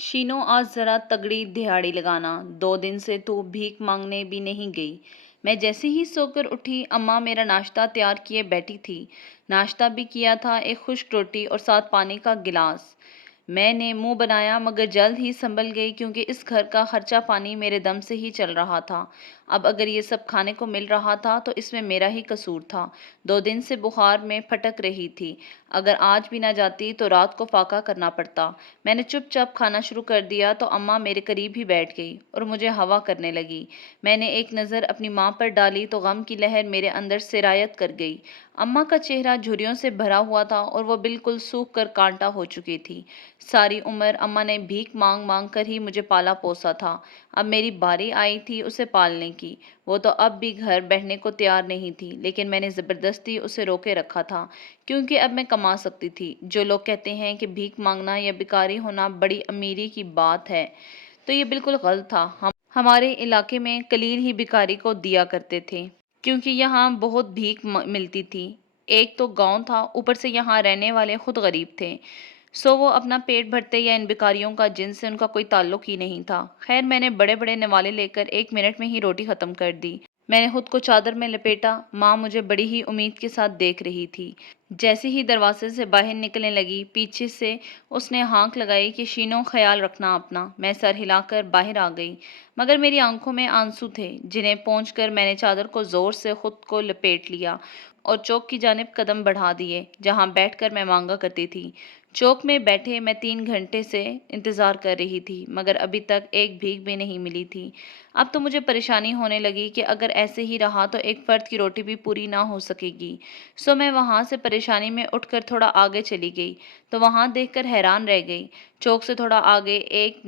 शीनो आज जरा तगड़ी दिहाड़ी लगाना। 2 दिन से तो भीख मांगने भी नहीं गई। मैं जैसे ही सोकर उठी अम्मा मेरा नाश्ता तैयार किए बैठी थी। नाश्ता भी किया था, एक खुश्क रोटी और साथ पानी का गिलास। मैंने मुंह बनाया मगर जल्द ही संभल गई क्योंकि इस घर का खर्चा पानी मेरे दम से ही चल रहा था। अब अगर ये सब खाने को मिल रहा था तो इसमें मेरा ही कसूर था। 2 दिन से बुखार में फटक रही थी। अगर आज भी ना जाती तो रात को फाका करना पड़ता। मैंने चुपचाप खाना शुरू कर दिया तो अम्मा मेरे करीब ही बैठ गई और मुझे हवा करने लगी। मैंने एक नज़र अपनी माँ पर डाली तो गम की लहर मेरे अंदर सिरायत कर गई। अम्मा का चेहरा झुर्रियों से भरा हुआ था और वो बिल्कुल सूख कर कांटा हो चुकी थी। सारी उम्र अम्मा ने भीख मांग मांग कर ही मुझे पाला पोसा था। अब मेरी बारी आई थी उसे पालने की। वो तो अब भी घर बैठने को तैयार नहीं थी, लेकिन मैंने ज़बरदस्ती उसे रोके रखा था क्योंकि अब मैं कमा सकती थी। जो लोग कहते हैं कि भीख मांगना या भिखारी होना बड़ी अमीरी की बात है, तो ये बिल्कुल गलत था। हम हमारे इलाके में कलील ही भिखारी को दिया करते थे क्योंकि यहाँ बहुत भीख मिलती थी। एक तो गांव था, ऊपर से यहाँ रहने वाले खुद गरीब थे। सो वो अपना पेट भरते या इन भिखारियों का जिनसे उनका कोई ताल्लुक ही नहीं था। खैर मैंने बड़े बड़े निवाले लेकर 1 मिनट में ही रोटी खत्म कर दी। मैंने खुद को चादर में लपेटा। माँ मुझे बड़ी ही उम्मीद के साथ देख रही थी। जैसे ही दरवाजे से बाहर निकलने लगी, पीछे से उसने हाँक लगाई कि शीनो ख्याल रखना अपना। मैं सर हिलाकर बाहर आ गई, मगर मेरी आंखों में आंसू थे जिन्हें पोंछकर मैंने चादर को जोर से खुद को लपेट लिया और चौक की जानिब कदम बढ़ा दिए जहाँ बैठकर मैं मांगा करती थी। चौक में बैठे मैं 3 घंटे से इंतज़ार कर रही थी, मगर अभी तक एक भीख भी नहीं मिली थी। अब तो मुझे परेशानी होने लगी कि अगर ऐसे ही रहा तो एक फ़र्द की रोटी भी पूरी ना हो सकेगी। सो मैं वहाँ से परेशानी में उठकर थोड़ा आगे चली गई तो वहाँ देखकर हैरान रह गई। चौक से थोड़ा आगे एक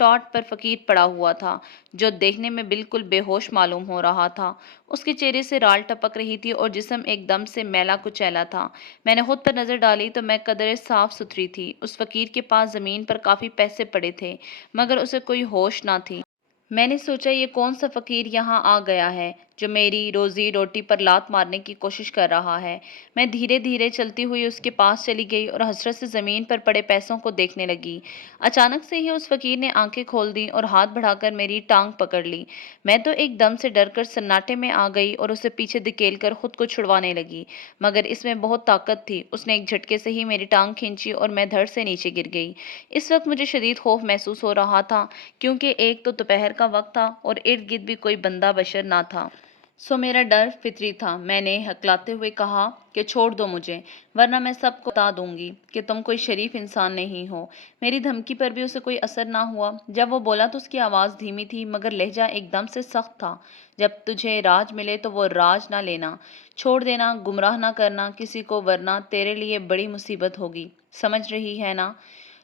टाट पर फ़कीर पड़ा हुआ था जो देखने में बिल्कुल बेहोश मालूम हो रहा था। उसके चेहरे से राल टपक रही थी और जिस्म एकदम से मैला कुचैला था। मैंने खुद पर नज़र डाली तो मैं कदरे साफ सुथरी थी। उस फ़कीर के पास ज़मीन पर काफ़ी पैसे पड़े थे, मगर उसे कोई होश ना थी। मैंने सोचा ये कौन सा फ़कीर यहाँ आ गया है जो मेरी रोज़ी रोटी पर लात मारने की कोशिश कर रहा है। मैं धीरे धीरे चलती हुई उसके पास चली गई और हसरत से ज़मीन पर पड़े पैसों को देखने लगी। अचानक से ही उस फ़कीर ने आंखें खोल दी और हाथ बढ़ाकर मेरी टांग पकड़ ली। मैं तो एकदम से डरकर सन्नाटे में आ गई और उसे पीछे धकेल कर खुद को छुड़वाने लगी, मगर इसमें बहुत ताकत थी। उसने एक झटके से ही मेरी टांग खींची और मैं धड़ से नीचे गिर गई। इस वक्त मुझे शदीद खौफ महसूस हो रहा था क्योंकि एक तो दोपहर का वक्त था और इर्द गिर्द भी कोई बंदा बशर ना था। सो मेरा डर फितरी था। मैंने हकलाते हुए कहा कि छोड़ दो मुझे, वरना मैं सबको बता दूंगी कि तुम कोई शरीफ इंसान नहीं हो। मेरी धमकी पर भी उसे कोई असर ना हुआ। जब वो बोला तो उसकी आवाज़ धीमी थी मगर लहजा एकदम से सख्त था। जब तुझे राज मिले तो वो राज ना लेना, छोड़ देना, गुमराह ना करना किसी को, वरना तेरे लिए बड़ी मुसीबत होगी। समझ रही है ना?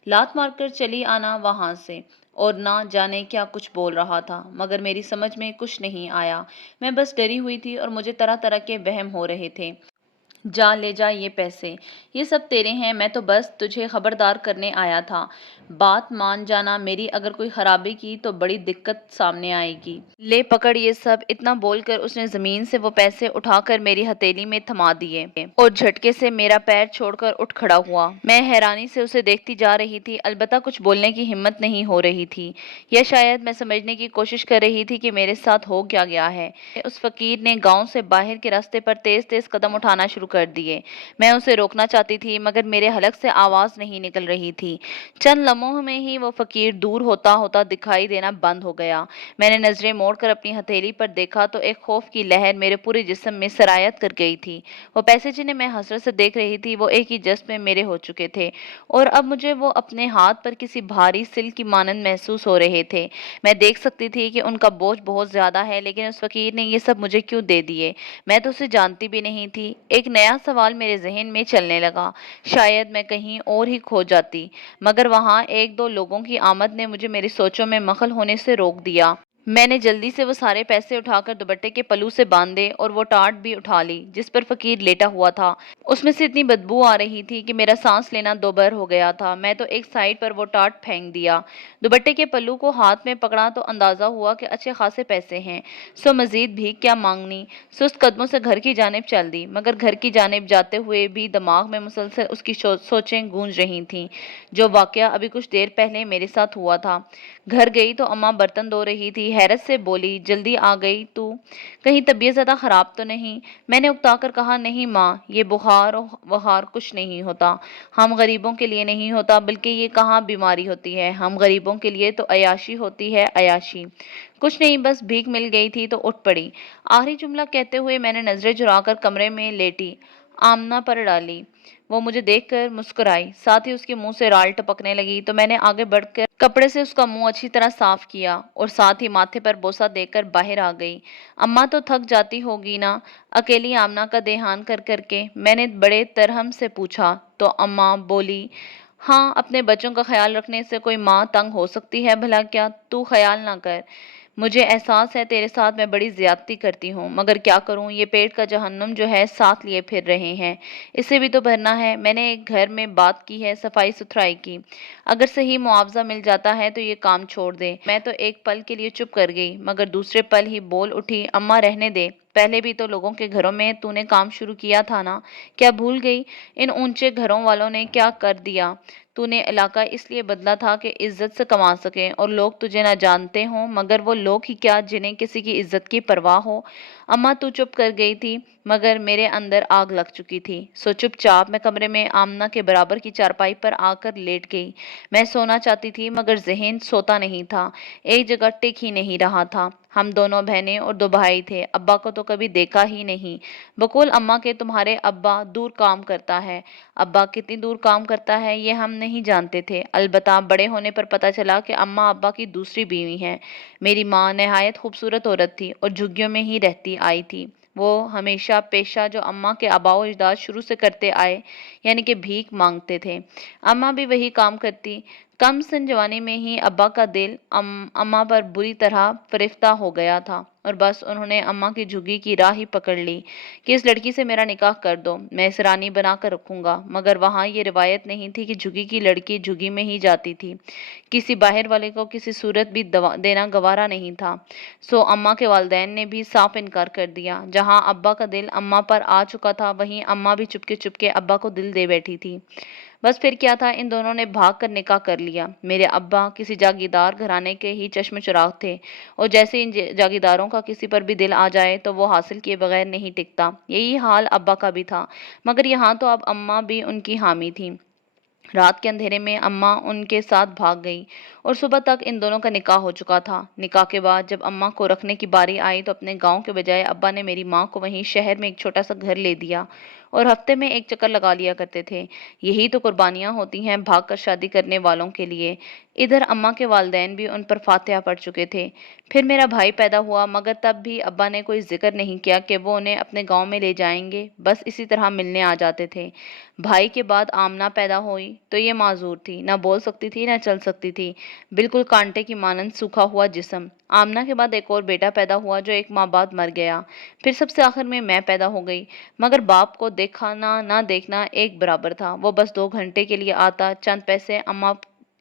लात मारकर चली आना वहां से। और ना जाने क्या कुछ बोल रहा था, मगर मेरी समझ में कुछ नहीं आया। मैं बस डरी हुई थी और मुझे तरह तरह के वहम हो रहे थे। जा ले जा ये पैसे, ये सब तेरे हैं, मैं तो बस तुझे खबरदार करने आया था। बात मान जाना, मेरी अगर कोई खराबी की तो बड़ी दिक्कत सामने आएगी। ले पकड़ ये सब। इतना बोलकर उसने जमीन से वो पैसे उठाकर मेरी हथेली में थमा दिए और झटके से मेरा पैर छोड़कर उठ खड़ा हुआ। मैं हैरानी से उसे देखती जा रही थी, अलबत्ता कुछ बोलने की हिम्मत नहीं हो रही थी, या शायद मैं समझने की कोशिश कर रही थी कि मेरे साथ हो क्या गया है। उस फकीर ने गांव से बाहर के रास्ते पर तेज तेज कदम उठाना शुरू कर दिए। मैं उसे रोकना चाहती थी मगर मेरे हलक से आवाज नहीं निकल रही थी। चंद लम्हों में ही वो फकीर दूर होता होता दिखाई देना बंद हो गया। मैंने नजरें मोड़कर अपनी हथेली पर देखा तो एक खौफ की लहर मेरे पूरे जिस्म में सरायत कर गई थी। वो पैसे जिन्हें मैं हसरत से देख रही थी वो एक ही जश्न में मेरे हो चुके थे और अब मुझे वो अपने हाथ पर किसी भारी सिल की मानंद महसूस हो रहे थे। मैं देख सकती थी कि उनका बोझ बहुत ज्यादा है, लेकिन उस फकीर ने ये सब मुझे क्यों दे दिए? मैं तो उसे जानती भी नहीं थी। एक नया सवाल मेरे जहन में चलने लगा। शायद मैं कहीं और ही खो जाती, मगर वहां एक दो लोगों की आमद ने मुझे मेरी सोचों में मखल होने से रोक दिया। میں نے جلدی سے وہ سارے پیسے اٹھا کر دوپٹے کے پلو سے باندھے اور وہ ٹاٹ بھی اٹھا لی جس پر فقیر لیٹا ہوا تھا۔ اس میں سے اتنی بدبو آ رہی تھی کہ میرا سانس لینا دوبر ہو گیا تھا۔ میں تو ایک سائیڈ پر وہ ٹاٹ پھینک دیا۔ دوپٹے کے پلو کو ہاتھ میں پکڑا تو اندازہ ہوا کہ اچھے خاصے پیسے ہیں، سو مزید بھیک کیا مانگنی۔ سست قدموں سے گھر کی جانب چل دی، مگر گھر کی جانب جاتے ہوئے بھی دماغ میں مسلسل اس کی سوچیں گونج رہی تھیں، جو واقعہ ابھی کچھ دیر پہلے میرے ساتھ ہوا تھا۔ گھر گئی تو اماں برتن دھو رہی تھی، حیرت سے بولی، جلدی آ گئی تو؟ کہیں طبیعت زیادہ خراب تو نہیں؟ میں نے اکتا کر کہا، نہیں ماں، یہ بخار وخار کچھ نہیں ہوتا، ہم غریبوں کے لیے نہیں ہوتا، بلکہ یہ کہاں بیماری ہوتی ہے، ہم غریبوں کے لیے تو عیاشی ہوتی ہے، عیاشی۔ کچھ نہیں، بس بھیک مل گئی تھی تو اٹھ پڑی۔ آخری جملہ کہتے ہوئے میں نے نظریں چرا کر کمرے میں لیٹی آمنہ پر ڈالی۔ وہ مجھے دیکھ کر مسکرائی، ساتھ ہی اس کے منہ سے رال ٹپکنے لگی تو میں نے آگے بڑھ کر کپڑے سے اس کا منہ اچھی طرح صاف کیا اور ساتھ ہی ماتھے پر بوسہ دے کر باہر آ گئی۔ اماں تو تھک جاتی ہوگی نا اکیلی آمنہ کا دیہان کر کر کے؟ میں نے بڑے ترہم سے پوچھا تو اماں بولی، ہاں، اپنے بچوں کا خیال رکھنے سے کوئی ماں تنگ ہو سکتی ہے بھلا کیا؟ تو خیال نہ کر، مجھے احساس ہے تیرے ساتھ میں بڑی زیادتی کرتی ہوں، مگر کیا کروں، یہ پیٹ کا جہنم جو ہے ساتھ لیے پھر رہے ہیں، اسے بھی تو بھرنا ہے۔ میں نے ایک گھر میں بات کی ہے صفائی ستھرائی کی، اگر صحیح معاوضہ مل جاتا ہے تو یہ کام چھوڑ دے۔ میں تو ایک پل کے لیے چپ کر گئی، مگر دوسرے پل ہی بول اٹھی، اماں رہنے دے، پہلے بھی تو لوگوں کے گھروں میں تو نے کام شروع کیا تھا نا، کیا بھول گئی؟ ان اونچے گھروں والوں نے کیا کر دیا؟ تو نے علاقہ اس لیے بدلا تھا کہ عزت سے کما سکیں اور لوگ تجھے نہ جانتے ہوں، مگر وہ لوگ ہی کیا جنہیں کسی کی عزت کی پرواہ ہو۔ اماں تو چپ کر گئی تھی، مگر میرے اندر آگ لگ چکی تھی، سو چپ چاپ میں کمرے میں آمنہ کے برابر کی چارپائی پر آ کر لیٹ گئی۔ میں سونا چاہتی تھی مگر ذہن سوتا نہیں تھا، ایک جگہ ٹک ہی نہیں رہا تھا۔ ہم دونوں بہنیں اور دو بھائی تھے، ابا کو تو کبھی دیکھا ہی نہیں۔ بقول اماں کے تمہارے ابا دور کام کرتا ہے۔ ابا کتنی دور کام کرتا ہے یہ ہم نہیں جانتے تھے، البتہ بڑے ہونے پر پتہ چلا کہ اماں ابا کی دوسری بیوی ہیں۔ میری ماں نہایت خوبصورت عورت تھی اور جھگیوں میں ہی رہتی آئی تھی۔ وہ ہمیشہ پیشہ جو اماں کے آباء و اجداد شروع سے کرتے آئے، یعنی کہ بھیک مانگتے تھے، اماں بھی وہی کام کرتی۔ کم سن جوانی میں ہی ابا کا دل اماں پر بری طرح فریفتہ ہو گیا تھا اور بس انہوں نے اماں کی جھگی کی راہ ہی پکڑ لی کہ اس لڑکی سے میرا نکاح کر دو، میں اسے رانی بنا کر رکھوں گا۔ مگر وہاں یہ روایت نہیں تھی کہ جھگی کی لڑکی جھگی میں ہی جاتی تھی، کسی باہر والے کو کسی صورت بھی دینا گوارا نہیں تھا، سو اماں کے والدین نے بھی صاف انکار کر دیا۔ جہاں ابا کا دل اماں پر آ چکا تھا وہیں اماں بھی چپکے ابا کو دل دے بیٹھی تھی۔ بس پھر کیا تھا، ان دونوں نے بھاگ کر نکاح کر لیا۔ میرے ابا کسی جاگیردار گھرانے کے ہی چشم چراغ تھے اور جیسے ان جاگیرداروں کا کسی پر بھی دل آ جائے تو وہ حاصل کیے بغیر نہیں ٹکتا، یہی حال ابا کا بھی تھا، مگر یہاں تو اب اماں بھی ان کی حامی تھی۔ رات کے اندھیرے میں اماں ان کے ساتھ بھاگ گئی اور صبح تک ان دونوں کا نکاح ہو چکا تھا۔ نکاح کے بعد جب اماں کو رکھنے کی باری آئی تو اپنے گاؤں کے بجائے ابا نے میری ماں کو وہیں شہر میں ایک چھوٹا سا گھر لے دیا اور ہفتے میں ایک چکر لگا لیا کرتے تھے۔ یہی تو قربانیاں ہوتی ہیں بھاگ کر شادی کرنے والوں کے لیے۔ ادھر اماں کے والدین بھی ان پر فاتحہ پڑھ چکے تھے۔ پھر میرا بھائی پیدا ہوا، مگر تب بھی ابا نے کوئی ذکر نہیں کیا کہ وہ انہیں اپنے گاؤں میں لے جائیں گے، بس اسی طرح ملنے آ جاتے تھے۔ بھائی کے بعد آمنہ پیدا ہوئی تو یہ معذور تھی، نہ بول سکتی تھی نہ چل سکتی تھی، بالکل کانٹے کی مانند سوکھا ہوا جسم۔ آمنہ کے بعد ایک اور بیٹا پیدا ہوا جو ایک ماہ بعد مر گیا۔ پھر سب سے آخر میں پیدا ہو گئی، مگر باپ کو دیکھنا نہ دیکھنا ایک برابر تھا، وہ بس 2 گھنٹے کے لیے آتا، چند پیسے اماں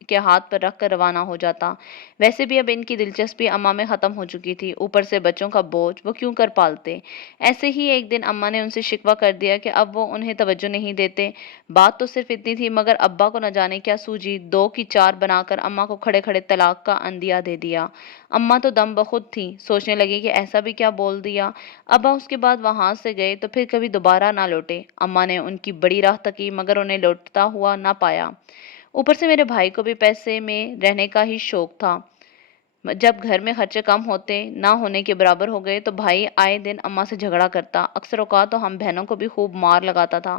کے ہاتھ پر رکھ کر روانہ ہو جاتا۔ ویسے بھی اب ان کی دلچسپی اماں میں ختم ہو چکی تھی، اوپر سے بچوں کا بوجھ وہ کیوں کر پالتے۔ ایسے ہی ایک دن اماں نے ان سے شکوہ کر دیا کہ اب وہ انہیں توجہ نہیں دیتے۔ بات تو صرف اتنی تھی، مگر ابا کو نہ جانے کیا سوجی، 2 کی 4 بنا کر اماں کو کھڑے کھڑے طلاق کا عندیہ دے دیا۔ اماں تو دم بخود تھی، سوچنے لگی کہ ایسا بھی کیا بول دیا۔ ابا اس کے بعد وہاں سے گئے تو پھر کبھی دوبارہ نہ لوٹے۔ اماں نے ان کی بڑی راہ تکی مگر انہیں لوٹتا ہوا نہ پایا۔ اوپر سے میرے بھائی کو بھی پیسے میں رہنے کا ہی شوق تھا۔ جب گھر میں خرچے کم ہوتے نہ ہونے کے برابر ہو گئے تو بھائی آئے دن اماں سے جھگڑا کرتا، اکثر اوقات تو ہم بہنوں کو بھی خوب مار لگاتا تھا۔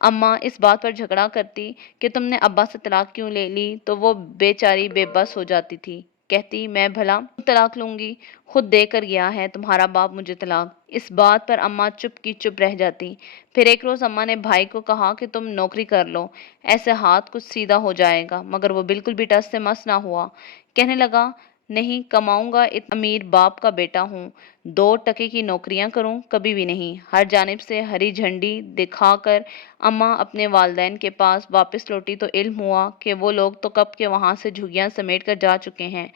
اماں اس بات پر جھگڑا کرتی کہ تم نے ابا سے طلاق کیوں لے لی تو وہ بیچاری بے بس ہو جاتی تھی، کہتی میں بھلا طلاق لوں گی، خود دے کر گیا ہے تمہارا باپ مجھے طلاق۔ اس بات پر اماں چپ کی چپ رہ جاتی۔ پھر ایک روز اماں نے بھائی کو کہا کہ تم نوکری کر لو، ایسے ہاتھ کچھ سیدھا ہو جائے گا، مگر وہ بالکل بھی ٹس سے مس نہ ہوا، کہنے لگا नहीं कमाऊंगा, अमीर बाप का बेटा हूँ, 2 टके की नौकरियां करूं, कभी भी नहीं। हर जानिब से हरी झंडी दिखाकर अम्मा अपने वालदैन के पास वापस लौटी तो इल्म हुआ कि वो लोग तो कब के वहां से झुग्गियां समेट कर जा चुके हैं।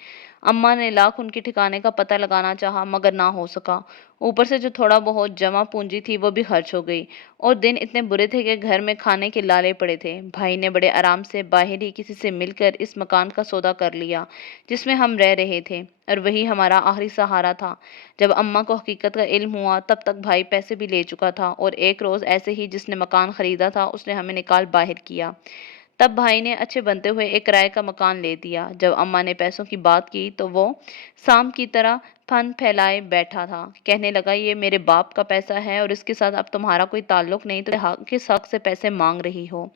अम्मा ने लाख उनके ठिकाने का पता लगाना चाहा मगर ना हो सका। ऊपर से जो थोड़ा बहुत जमा पूंजी थी वो भी खर्च हो गई और दिन इतने बुरे थे कि घर में खाने के लाले पड़े थे। भाई ने बड़े आराम से बाहर ही किसी से मिलकर इस मकान का सौदा कर लिया जिसमें हम रह रहे थे और वही हमारा आखिरी सहारा था। जब अम्मा को हकीकत का इल्म हुआ तब तक भाई पैसे भी ले चुका था और एक रोज ऐसे ही जिसने मकान खरीदा था उसने हमें निकाल बाहर किया। तब भाई ने अच्छे बनते हुए एक किराए का मकान ले दिया। जब अम्मा ने पैसों की बात की तो वो सांप की तरह फन फैलाए बैठा था। कहने लगा, ये मेरे बाप का पैसा है और इसके साथ अब तुम्हारा कोई ताल्लुक नहीं, तो किस हक से पैसे मांग रही हो?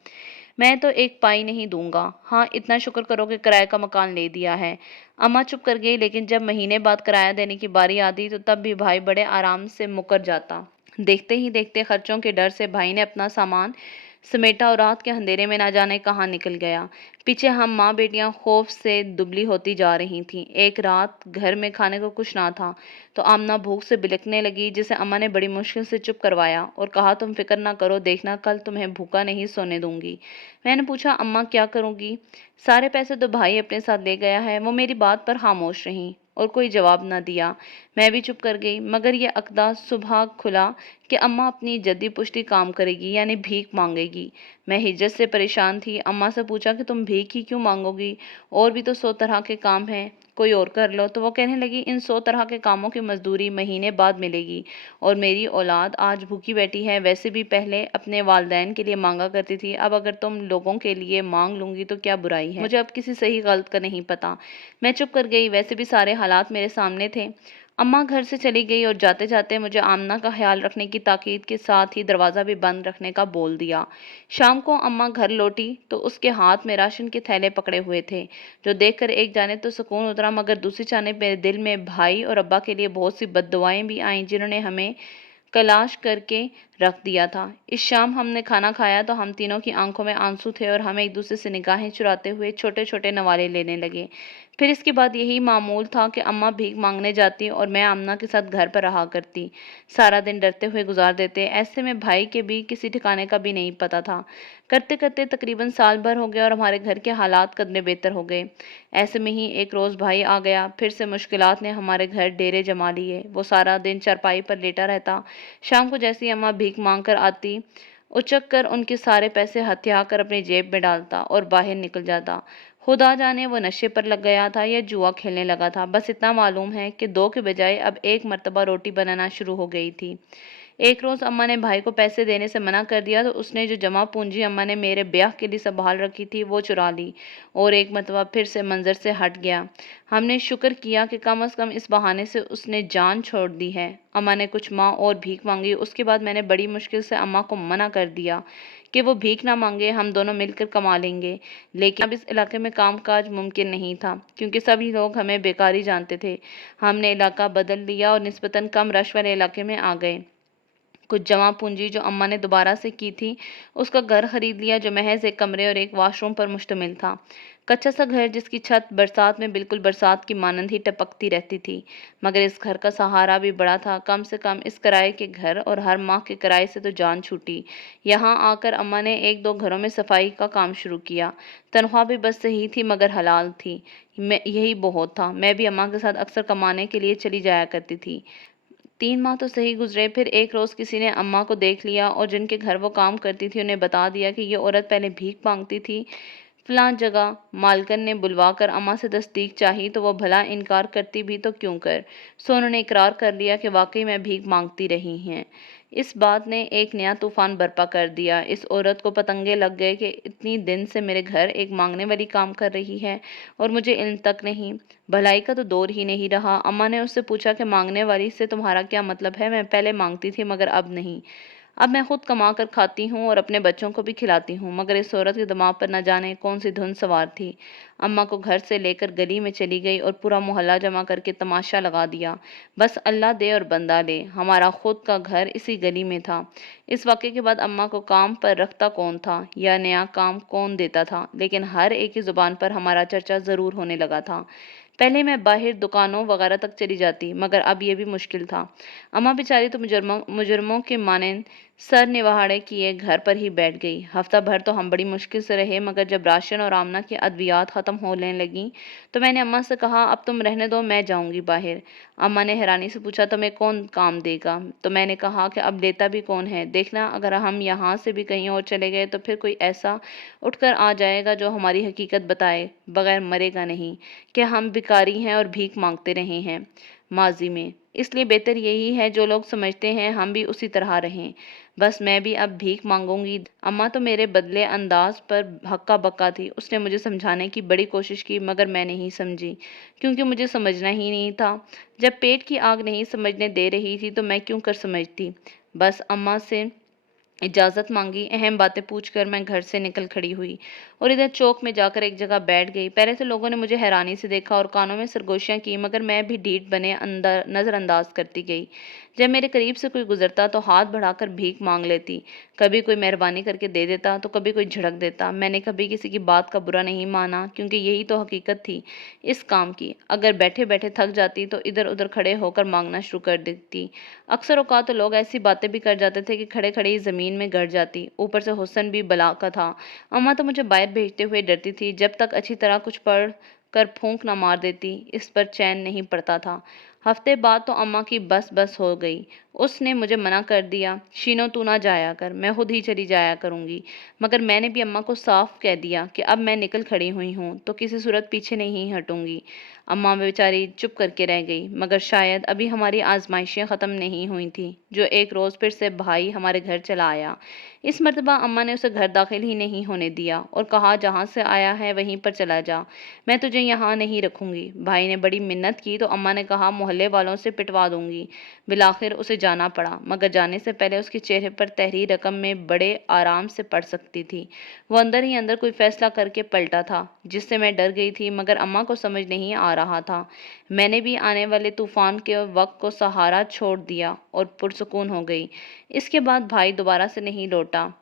मैं तो एक पाई नहीं दूंगा। हाँ, इतना शुक्र करो कि किराए का मकान ले दिया है। अम्मा चुप कर गई, लेकिन जब महीने बाद किराया देने की बारी आती तो तब भी भाई बड़े आराम से मुकर जाता। देखते ही देखते खर्चों के डर से भाई ने अपना सामान समेटा और रात के अंधेरे में ना जाने कहाँ निकल गया। पीछे हम माँ बेटियां खौफ से दुबली होती जा रही थीं। एक रात घर में खाने को कुछ ना था तो आमना भूख से बिलखने लगी, जिसे अम्मा ने बड़ी मुश्किल से चुप करवाया और कहा, तुम फिक्र ना करो, देखना कल तुम्हें भूखा नहीं सोने दूंगी। मैंने पूछा, अम्मा क्या करूंगी? सारे पैसे तो भाई अपने साथ ले गया है। वो मेरी बात पर खामोश रहीं और कोई जवाब न दिया। मैं भी चुप कर गई। मगर यह अक़दा सुबह खुला कि अम्मा अपनी जद्दी पुश्ती काम करेगी, यानी भीख मांगेगी। मैं हिज्जत से परेशान थी। अम्मा से पूछा कि तुम भीख ही क्यों मांगोगी? और भी तो 100 तरह के काम हैं, कोई और कर लो। तो वो कहने लगी, इन 100 तरह के कामों की मजदूरी महीने बाद मिलेगी और मेरी औलाद आज भूखी बैठी है। वैसे भी पहले अपने वालदैन के लिए मांगा करती थी, अब अगर तुम लोगों के लिए मांग लूंगी तो क्या बुराई है? मुझे अब किसी सही गलत का नहीं पता। मैं चुप कर गई। वैसे भी सारे हालात मेरे सामने थे। अम्मा घर से चली गई और जाते जाते मुझे आमना का ख्याल रखने की ताकीद के साथ ही दरवाज़ा भी बंद रखने का बोल दिया। शाम को अम्मा घर लौटी तो उसके हाथ में राशन के थैले पकड़े हुए थे, जो देखकर एक जाने तो सुकून उतरा, मगर दूसरी जानिब मेरे दिल में भाई और अब्बा के लिए बहुत सी बद्दुआएं भी आईं जिन्होंने हमें कलाश करके रख दिया था। इस शाम हमने खाना खाया तो हम तीनों की आंखों में आंसू थे और हम एक दूसरे से निगाहें चुराते हुए छोटे छोटे नवाले लेने लगे। फिर इसके बाद यही मामूल था कि अम्मा भीख मांगने जाती और मैं आमना के साथ घर पर रहा करती। सारा दिन डरते हुए गुजार देते। ऐसे में भाई के भी किसी ठिकाने का भी नहीं पता था। करते करते तकरीबन साल भर हो गया और हमारे घर के हालात कदरे बेहतर हो गए। ऐसे में ही एक रोज़ भाई आ गया। फिर से मुश्किलात ने हमारे घर डेरे जमा लिए। वो सारा दिन चारपाई पर लेटा रहता। शाम को जैसी अम्मा भीख मांग कर आती, उचक कर उनके सारे पैसे हथिया कर अपनी जेब में डालता और बाहर निकल जाता। खुदा जाने वो नशे पर लग गया था या जुआ खेलने लगा था। बस इतना मालूम है कि 2 के बजाय अब 1 मरतबा रोटी बनाना शुरू हो गई थी। एक रोज़ अम्मा ने भाई को पैसे देने से मना कर दिया तो उसने जो जमा पूंजी अम्मा ने मेरे ब्याह के लिए संभाल रखी थी वो चुरा ली और एक मरतबा फिर से मंजर से हट गया। हमने शुक्र किया कि कम से कम इस बहाने से उसने जान छोड़ दी है। अम्मा ने कुछ माँ और भीख मांगी। उसके बाद मैंने बड़ी मुश्किल से अम्मा को मना कर दिया कि वो भीख ना मांगे, हम दोनों मिलकर कमा लेंगे। लेकिन अब इस इलाके में कामकाज मुमकिन नहीं था क्योंकि सभी लोग हमें बेकारी जानते थे। हमने इलाका बदल लिया और निस्बतन कम रश वाले इलाके में आ गए। कुछ जमा पूंजी जो अम्मा ने दोबारा से की थी उसका घर खरीद लिया, जो महज एक कमरे और एक वॉशरूम पर मुश्तमिल था। कच्चा सा घर जिसकी छत बरसात में बिल्कुल बरसात की मानंद ही टपकती रहती थी, मगर इस घर का सहारा भी बड़ा था। कम से कम इस किराए के घर और हर माह के किराए से तो जान छूटी। यहाँ आकर अम्मा ने 1-2 घरों में सफाई का काम शुरू किया। तनख्वाह भी बस सही थी मगर हलाल थी। मैं यही बहुत था। मैं भी अम्मा के साथ अक्सर कमाने के लिए चली जाया करती थी। 3 माह तो सही गुजरे। फिर एक रोज़ किसी ने अम्मा को देख लिया और जिनके घर वो काम करती थी उन्हें बता दिया कि ये औरत पहले भीख मांगती थी फलां जगह। मालकन ने बुलवा कर अम्मा से तस्दीक चाही तो वो भला इनकार करती भी तो क्यों कर। सो उन्होंने इकरार कर लिया कि वाकई में भीख मांगती रही हैं। इस बात ने एक नया तूफान बर्पा कर दिया। इस औरत को पतंगे लग गए कि इतनी दिन से मेरे घर एक मांगने वाली काम कर रही है और मुझे इल्म तक नहीं। भलाई का तो दौर ही नहीं रहा। अम्मा ने उससे पूछा कि मांगने वाली से तुम्हारा क्या मतलब है? मैं पहले मांगती थी मगर अब नहीं। अब मैं खुद कमा कर खाती हूँ और अपने बच्चों को भी खिलाती हूँ। मगर इस औरत के दिमाग पर न जाने कौन सी धुन सवार थी। अम्मा को घर से लेकर गली में चली गई और पूरा मोहल्ला जमा करके तमाशा लगा दिया। बस अल्लाह दे और बंदा ले, हमारा खुद का घर इसी गली में था। इस वाक़े के बाद अम्मा को काम पर रखता कौन था या नया काम कौन देता था, लेकिन हर एक की ज़ुबान पर हमारा चर्चा ज़रूर होने लगा था। पहले मैं बाहर दुकानों वगैरह तक चली जाती, मगर अब ये भी मुश्किल था। अम्मा बेचारी तो मुजरमों के मानंद सर निवाड़े किए घर पर ही बैठ गई। हफ्ता भर तो हम बड़ी मुश्किल से रहे, मगर जब राशन और आमना की अद्वियात ख़त्म होने लगी तो मैंने अम्मा से कहा, अब तुम रहने दो, मैं जाऊंगी बाहर। अम्मा ने हैरानी से पूछा, तुम्हें कौन काम देगा? तो मैंने कहा कि अब लेता भी कौन है, देखना अगर हम यहाँ से भी कहीं और चले गए तो फिर कोई ऐसा उठकर आ जाएगा जो हमारी हकीकत बताए बगैर मरेगा नहीं कि हम भिखारी हैं और भीख मांगते रहे हैं माजी में। इसलिए बेहतर यही है जो लोग समझते हैं हम भी उसी तरह रहें। बस मैं भी अब भीख मांगूंगी। अम्मा तो मेरे बदले अंदाज पर हक्का बक्का थी। उसने मुझे समझाने की बड़ी कोशिश की, मगर मैं नहीं समझी, क्योंकि मुझे समझना ही नहीं था। जब पेट की आग नहीं समझने दे रही थी तो मैं क्यों कर समझती। बस अम्मा से इजाज़त मांगी, अहम बातें पूछकर मैं घर से निकल खड़ी हुई और इधर चौक में जाकर एक जगह बैठ गई। पहले तो लोगों ने मुझे हैरानी से देखा और कानों में सरगोशियां की, मगर मैं भी ढीठ बने अंदर नज़रअंदाज करती गई। जब मेरे करीब से कोई गुजरता तो हाथ बढ़ाकर भीख मांग लेती। कभी कोई मेहरबानी करके दे देता तो कभी कोई झड़क देता। मैंने कभी किसी की बात का बुरा नहीं माना, क्योंकि यही तो हकीकत थी इस काम की। अगर बैठे बैठे थक जाती तो इधर उधर खड़े होकर मांगना शुरू कर देती। अक्सर औकात तो लोग ऐसी बातें भी कर जाते थे कि खड़े खड़े ही ज़मीन में गड़ जाती। ऊपर से हुस्न भी बला का था। अम्मा तो मुझे बाहर भेजते हुए डरती थी, जब तक अच्छी तरह कुछ पढ़ कर फूंक न मार देती। इस पर चैन नहीं पड़ता था। हफ्ते बाद तो अम्मा की बस बस हो गई। उसने मुझे मना कर दिया, शीनो तू ना जाया कर, मैं खुद ही चली जाया करूंगी। मगर मैंने भी अम्मा को साफ कह दिया कि अब मैं निकल खड़ी हुई हूँ तो किसी सूरत पीछे नहीं हटूंगी। अम्मा बेचारी चुप करके रह गई, मगर शायद अभी हमारी आजमाइशें ख़त्म नहीं हुई थी। जो एक रोज़ फिर से भाई हमारे घर चला आया। इस मर्तबा अम्मा ने उसे घर दाखिल ही नहीं होने दिया और कहा, जहाँ से आया है वहीं पर चला जा, मैं तुझे यहाँ नहीं रखूंगी। भाई ने बड़ी मिन्नत की तो अम्मा ने कहा, मोहल्ले वालों से पिटवा दूंगी। बिलाखिर उसे जाना पड़ा, मगर जाने से पहले उसके चेहरे पर तहरीर रकम में बड़े आराम से पड़ सकती थी। वो अंदर ही अंदर कोई फैसला करके पलटा था, जिससे मैं डर गई थी, मगर अम्मा को समझ नहीं आ रहा था। मैंने भी आने वाले तूफान के वक्त को सहारा छोड़ दिया और पुरसुकून हो गई। इसके बाद भाई दोबारा से नहीं लौटा।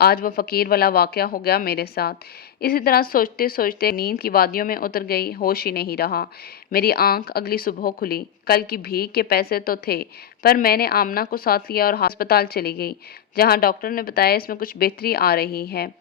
आज वो फकीर वाला वाकया हो गया मेरे साथ। इसी तरह सोचते सोचते नींद की वादियों में उतर गई, होश ही नहीं रहा। मेरी आंख अगली सुबह खुली। कल की भीख के पैसे तो थे, पर मैंने आमना को साथ लिया और अस्पताल चली गई, जहां डॉक्टर ने बताया इसमें कुछ बेहतरी आ रही है।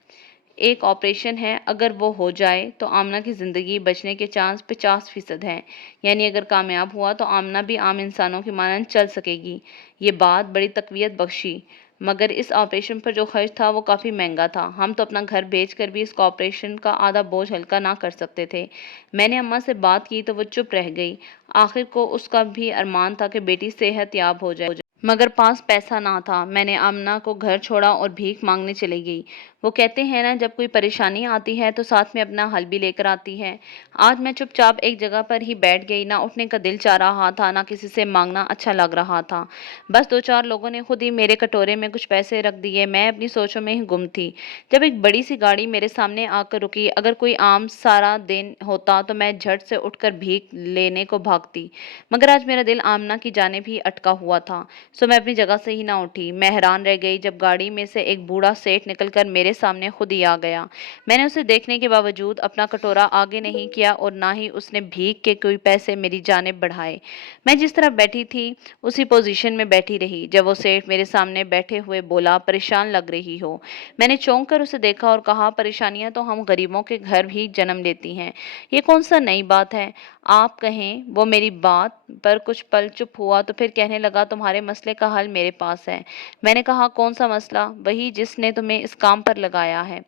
एक ऑपरेशन है, अगर वो हो जाए तो आमना की ज़िंदगी बचने के चांस 50% हैं। यानी अगर कामयाब हुआ तो आमना भी आम इंसानों की मानंद चल सकेगी। ये बात बड़ी तकवीत बख्शी, मगर इस ऑपरेशन पर जो खर्च था वो काफ़ी महंगा था। हम तो अपना घर बेच कर भी इस ऑपरेशन का आधा बोझ हल्का ना कर सकते थे। मैंने अम्मा से बात की तो वो चुप रह गई। आखिर को उसका भी अरमान था कि बेटी सेहत याब हो जाए, मगर पास पैसा ना था। मैंने आमना को घर छोड़ा और भीख मांगने चली गई। वो कहते हैं ना, जब कोई परेशानी आती है तो साथ में अपना हल भी लेकर आती है। आज मैं चुपचाप एक जगह पर ही बैठ गई। ना उठने का दिल चाह रहा था, ना किसी से मांगना अच्छा लग रहा था। बस दो चार लोगों ने खुद ही मेरे कटोरे में कुछ पैसे रख दिए। मैं अपनी सोचों में ही गुम थी, जब एक बड़ी सी गाड़ी मेरे सामने आकर रुकी। अगर कोई आम सारा दिन होता तो मैं झट से उठकर भीख लेने को भागती, मगर आज मेरा दिल आमना की जानिब ही अटका हुआ था। सो मैं अपनी जगह से ही ना उठी। मैं हैरान रह गई जब गाड़ी में से एक बूढ़ा सेठ निकलकर मेरे सामने खुद ही आ गया। मैंने उसे देखने के बावजूद अपना कटोरा आगे नहीं किया और ना ही उसने भीख के कोई पैसे मेरी जानिब बढ़ाए। मैं जिस तरह बैठी थी उसी पोजीशन में बैठी रही। जब वो सेठ मेरे सामने बैठे हुए बोला, परेशान लग रही हो। मैंने चौंक कर उसे देखा और कहा, परेशानियां तो हम गरीबों के घर भी जन्म लेती हैं, ये कौन सा नई बात है आप कहें। वो मेरी बात पर कुछ पल चुप हुआ तो फिर कहने लगा, तुम्हारे मसले का हल मेरे पास है। मैंने कहा, कौन सा मसला? वही जिसने तुम्हें इस काम पर लगाया है।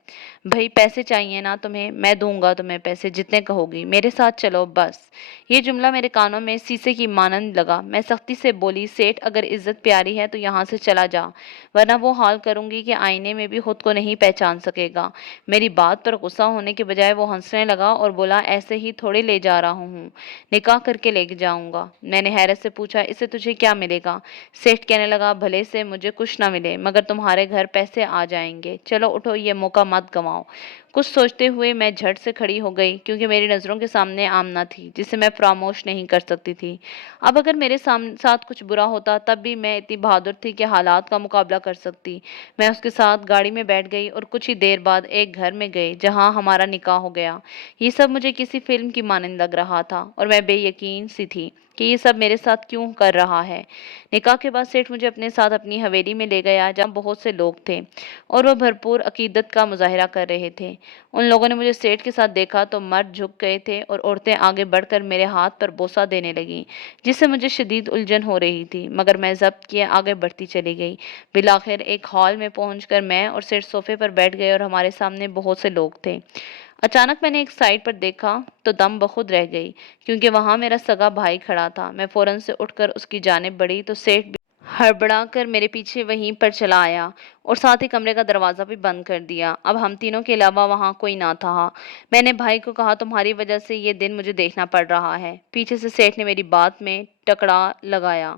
भाई पैसे चाहिए ना तुम्हें? मैं दूंगा तुम्हें पैसे, जितने कहोगी, मेरे साथ चलो बस। ये जुमला मेरे कानों में शीशे की मानंद लगा। मैं सख्ती से बोली, सेठ अगर इज्जत प्यारी है तो यहाँ से चला जा, वरना वो हाल करूंगी कि आईने में भी खुद को नहीं पहचान सकेगा। मेरी बात पर गुस्सा होने के बजाय वो हंसने लगा और बोला, ऐसे ही थोड़ी ले जा रहा हूँ, निकाह करके ले जाऊंगा। मैंने हैरत से पूछा, इससे तुझे क्या मिलेगा? सेठ कहने लगा, भले से मुझे कुछ ना मिले, मगर तुम्हारे घर पैसे आ जाएंगे। चलो उठो, ये मौका मत गंवाओ। कुछ सोचते हुए मैं झट से खड़ी हो गई, क्योंकि मेरी नज़रों के सामने आमना थी जिसे मैं फरामोश नहीं कर सकती थी। अब अगर मेरे साथ कुछ बुरा होता तब भी मैं इतनी बहादुर थी कि हालात का मुकाबला कर सकती। मैं उसके साथ गाड़ी में बैठ गई और कुछ ही देर बाद एक घर में गए जहाँ हमारा निकाह हो गया। ये सब मुझे किसी फिल्म की मानंद लग रहा था और मैं बेयकीन सी थी कि ये सब मेरे साथ क्यों कर रहा है। निकाह के बाद सेठ मुझे अपने साथ अपनी हवेली में ले गया जहाँ बहुत से लोग थे और वह भरपूर अकीदत का मुजाहिरा कर रहे थे। उन लोगों ने मुझे सेठ के साथ देखा तो मर्द झुक गए थे और औरतें आगे बढ़कर मेरे हाथ पर बोसा देने लगीं, जिससे मुझे शदीद उलझन हो रही थी, मगर मैं ज़ब्त किए आगे बढ़ती चली गई। बिलाखिर एक हॉल में पहुंचकर मैं और सेठ सोफे पर बैठ गए और हमारे सामने बहुत से लोग थे। अचानक मैंने एक साइड पर देखा तो दम बखुद रह गई, क्योंकि वहां मेरा सगा भाई खड़ा था। मैं फौरन से उठकर उसकी जानिब बढ़ी तो सेठ भी हड़बड़ा कर मेरे पीछे वहीं पर चला आया और साथ ही कमरे का दरवाज़ा भी बंद कर दिया। अब हम तीनों के अलावा वहाँ कोई ना था। मैंने भाई को कहा, तुम्हारी वजह से ये दिन मुझे देखना पड़ रहा है। पीछे से सेठ ने मेरी बात में टकरा लगाया,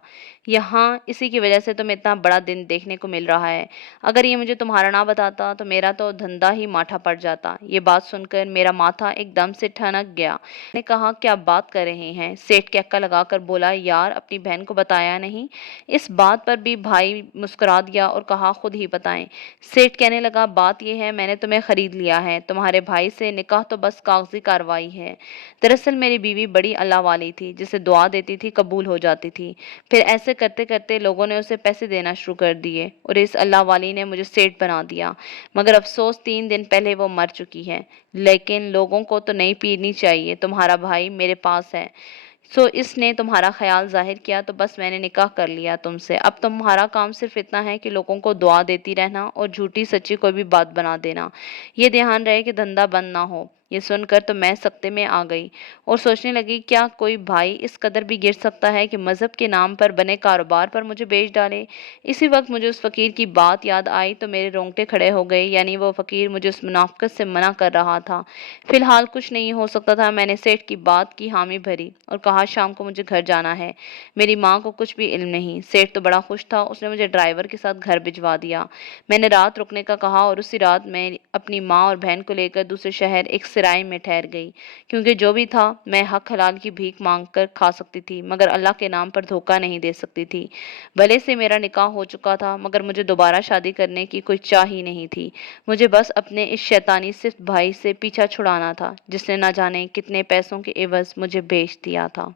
यहाँ इसी की वजह से तुम्हें इतना बड़ा दिन देखने को मिल रहा है। अगर ये मुझे तुम्हारा ना बताता तो मेरा तो धंधा ही माठा पड़ जाता। ये बात सुनकर मेरा माथा एकदम से ठनक गया। मैंने कहा, क्या बात कर रहे हैं? सेठ के अक्का लगाकर बोला, यार अपनी बहन को बताया नहीं? इस बात पर भी भाई मुस्कुरा दिया और कहा, खुद ही बताएं। सेठ कहने लगा, बात यह है, मैंने तुम्हें खरीद लिया है। तुम्हारे भाई से निकाह तो बस कागजी कार्रवाई है। दरअसल मेरी बीवी बड़ी अल्लाह वाली थी, जिसे दुआ देती थी कबूल हो जाती थी। फिर ऐसे करते करते लोगों ने उसे पैसे देना शुरू कर दिए और इस अल्लाह वाली ने मुझे सेठ बना दिया। मगर अफसोस 3 दिन पहले वो मर चुकी है। लेकिन लोगों को तो नहीं पीनी चाहिए, तुम्हारा भाई मेरे पास है, सो इसने तुम्हारा ख्याल जाहिर किया तो बस मैंने निकाह कर लिया तुमसे। अब तुम्हारा काम सिर्फ इतना है कि लोगों को दुआ देती रहना और झूठी सच्ची कोई भी बात बना देना। ये ध्यान रहे कि धंधा बंद ना हो। ये सुनकर तो मैं सख्ते में आ गई और सोचने लगी, क्या कोई भाई इस कदर भी गिर सकता है कि मजहब के नाम पर बने कारोबार पर मुझे बेच डाले। इसी वक्त मुझे उस फकीर की बात याद आई तो मेरे रोंगटे खड़े हो गए। यानी वो फकीर मुझे उस मुनाफिकत से मना कर रहा था। फिलहाल कुछ नहीं हो सकता था। मैंने सेठ की बात की हामी भरी और कहा, शाम को मुझे घर जाना है। मेरी माँ को कुछ भी इल्म नहीं। सेठ तो बड़ा खुश था, उसने मुझे ड्राइवर के साथ घर भिजवा दिया। मैंने रात रुकने का कहा और उसी रात मैं अपनी माँ और बहन को लेकर दूसरे शहर एक सराय में ठहर गई, क्योंकि जो भी था मैं हक हलाल की भीख मांग कर खा सकती थी, मगर अल्लाह के नाम पर धोखा नहीं दे सकती थी। भले से मेरा निकाह हो चुका था, मगर मुझे दोबारा शादी करने की कोई चाह ही नहीं थी। मुझे बस अपने इस शैतानी सिर्फ भाई से पीछा छुड़ाना था, जिसने न जाने कितने पैसों के एवज मुझे बेच दिया था।